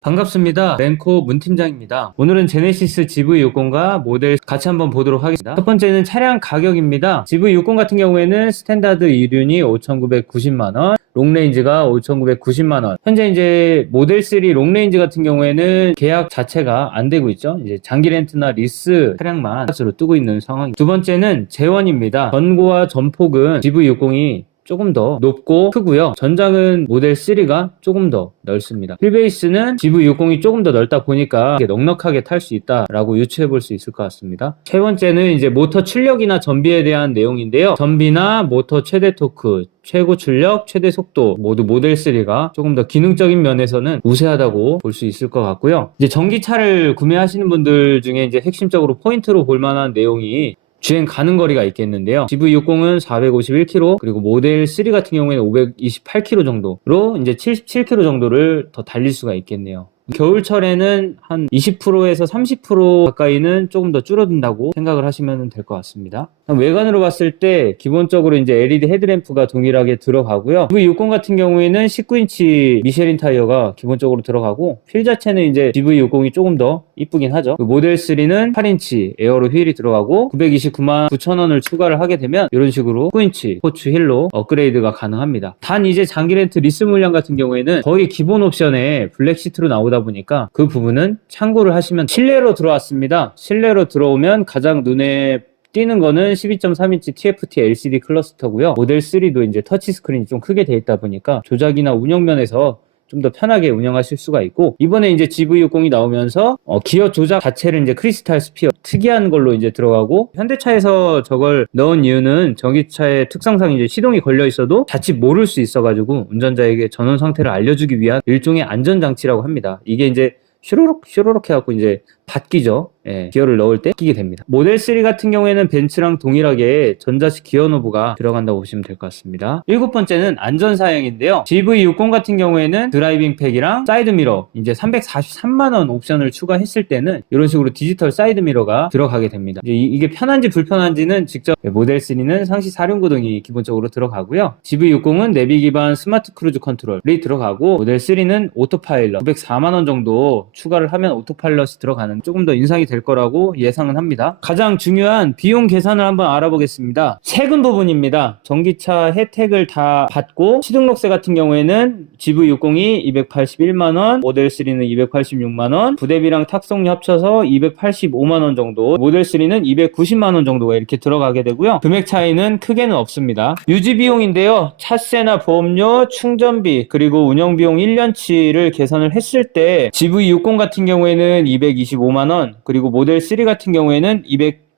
반갑습니다. 랭코 문팀장입니다. 오늘은 제네시스 GV60과 모델 같이 한번 보도록 하겠습니다. 첫 번째는 차량 가격입니다. GV60 같은 경우에는 스탠다드 이륜이 5,990만원, 롱레인지가 5,990만원. 현재 이제 모델 3 롱레인지 같은 경우에는 계약 자체가 안 되고 있죠. 이제 장기 렌트나 리스 차량만 값으로 뜨고 있는 상황입니다. 두 번째는 재원입니다. 전고와 전폭은 GV60이 조금 더 높고 크고요. 전장은 모델 3가 조금 더 넓습니다. 휠베이스는 GV60이 조금 더 넓다 보니까 넉넉하게 탈 수 있다라고 유추해 볼 수 있을 것 같습니다. 세 번째는 이제 모터 출력이나 전비에 대한 내용인데요. 전비나 모터 최대 토크, 최고 출력, 최대 속도 모두 모델 3가 조금 더 기능적인 면에서는 우세하다고 볼 수 있을 것 같고요. 이제 전기차를 구매하시는 분들 중에 이제 핵심적으로 포인트로 볼 만한 내용이 주행 가는 거리가 있겠는데요. GV60은 451km, 그리고 모델 3 같은 경우에는 528km 정도로 이제 77km 정도를 더 달릴 수가 있겠네요. 겨울철에는 한 20%에서 30% 가까이는 조금 더 줄어든다고 생각을 하시면 될 것 같습니다. 외관으로 봤을 때 기본적으로 이제 LED 헤드램프가 동일하게 들어가고요. GV60 같은 경우에는 19인치 미쉐린 타이어가 기본적으로 들어가고, 휠 자체는 이제 GV60이 조금 더 이쁘긴 하죠. 모델 3는 8인치 에어로 휠이 들어가고 929만 9천원을 추가를 하게 되면 이런 식으로 9인치 스포츠 휠로 업그레이드가 가능합니다. 단 이제 장기 렌트 리스 물량 같은 경우에는 거의 기본 옵션에 블랙 시트로 나오다 보니까 그 부분은 참고를 하시면. 실내로 들어왔습니다. 실내로 들어오면 가장 눈에 띄는 거는 12.3인치 TFT LCD 클러스터고요. 모델 3도 이제 터치 스크린이 좀 크게 돼 있다 보니까 조작이나 운영 면에서 좀 더 편하게 운영하실 수가 있고, 이번에 이제 GV60이 나오면서 기어 조작 자체를 이제 크리스탈 스피어 특이한 걸로 이제 들어가고, 현대차에서 저걸 넣은 이유는 전기차의 특성상 이제 시동이 걸려 있어도 자칫 모를 수 있어가지고 운전자에게 전원 상태를 알려주기 위한 일종의 안전장치라고 합니다. 이게 이제 슈로록 해갖고 이제 바뀌죠. 예, 기어를 넣을 때 끼게 됩니다. 모델 3 같은 경우에는 벤츠랑 동일하게 전자식 기어 노브가 들어간다고 보시면 될 것 같습니다. 일곱 번째는 안전사양인데요. GV60 같은 경우에는 드라이빙 팩이랑 사이드 미러 이제 343만원 옵션을 추가했을 때는 이런 식으로 디지털 사이드 미러가 들어가게 됩니다. 이제 이게 편한지 불편한지는 직접, 모델 3는 상시 사륜구동이 기본적으로 들어가고요. GV60은 내비 기반 스마트 크루즈 컨트롤이 들어가고, 모델 3는 오토파일럿 904만원 정도 추가를 하면 오토파일럿이 들어가는 조금 더 인상이 될 거라고 예상은 합니다. 가장 중요한 비용 계산을 한번 알아보겠습니다. 세금 부분입니다. 전기차 혜택을 다 받고 시등록세 같은 경우에는 GV60이 281만원, 모델 3는 286만원, 부대비랑 탁송료 합쳐서 285만원 정도, 모델 3는 290만원 정도가 이렇게 들어가게 되고요. 금액 차이는 크게는 없습니다. 유지 비용인데요. 차세나 보험료, 충전비, 그리고 운영비용 1년치를 계산을 했을 때 GV60 같은 경우에는 225만원, 그리고 모델 3 같은 경우에는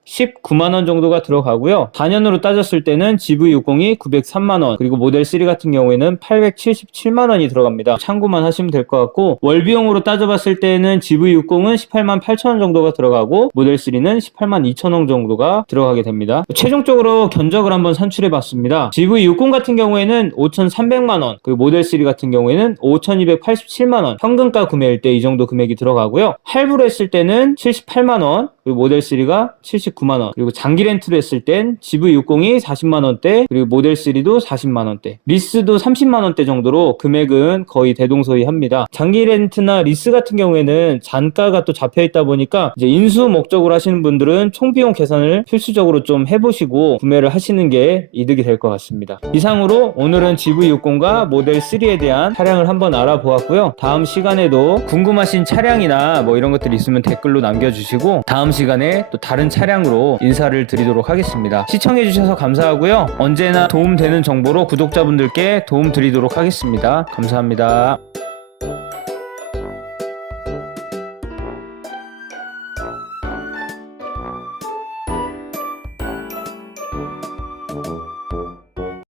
219만원 정도가 들어가고요. 단연으로 따졌을 때는 GV60이 903만원, 그리고 모델 3 같은 경우에는 877만원이 들어갑니다. 참고만 하시면 될 것 같고, 월비용으로 따져봤을 때는 GV60은 18만 8천원 정도가 들어가고, 모델 3는 18만 2천원 정도가 들어가게 됩니다. 최종적으로 견적을 한번 산출해봤습니다. GV60 같은 경우에는 5,300만원, 그리고 모델 3 같은 경우에는 5,287만원, 현금가 구매일 때 이 정도 금액이 들어가고요. 할부로 했을 때는 78만원, 그리고 모델 3가 79만원, 그리고 장기 렌트로 했을 땐 GV60이 40만원대, 그리고 모델 3도 40만원대, 리스도 30만원대 정도로 금액은 거의 대동소이합니다. 장기 렌트나 리스 같은 경우에는 잔가가 또 잡혀있다 보니까 이제 인수 목적으로 하시는 분들은 총비용 계산을 필수적으로 좀 해보시고 구매를 하시는 게 이득이 될 것 같습니다. 이상으로 오늘은 GV60과 모델 3에 대한 차량을 한번 알아보았고요. 다음 시간에도 궁금하신 차량이나 뭐 이런 것들이 있으면 댓글로 남겨주시고, 다음 시간에 또 다른 차량으로 인사를 드리도록 하겠습니다. 시청해주셔서 감사하고요. 언제나 도움되는 정보로 구독자분들께 도움 드리도록 하겠습니다. 감사합니다.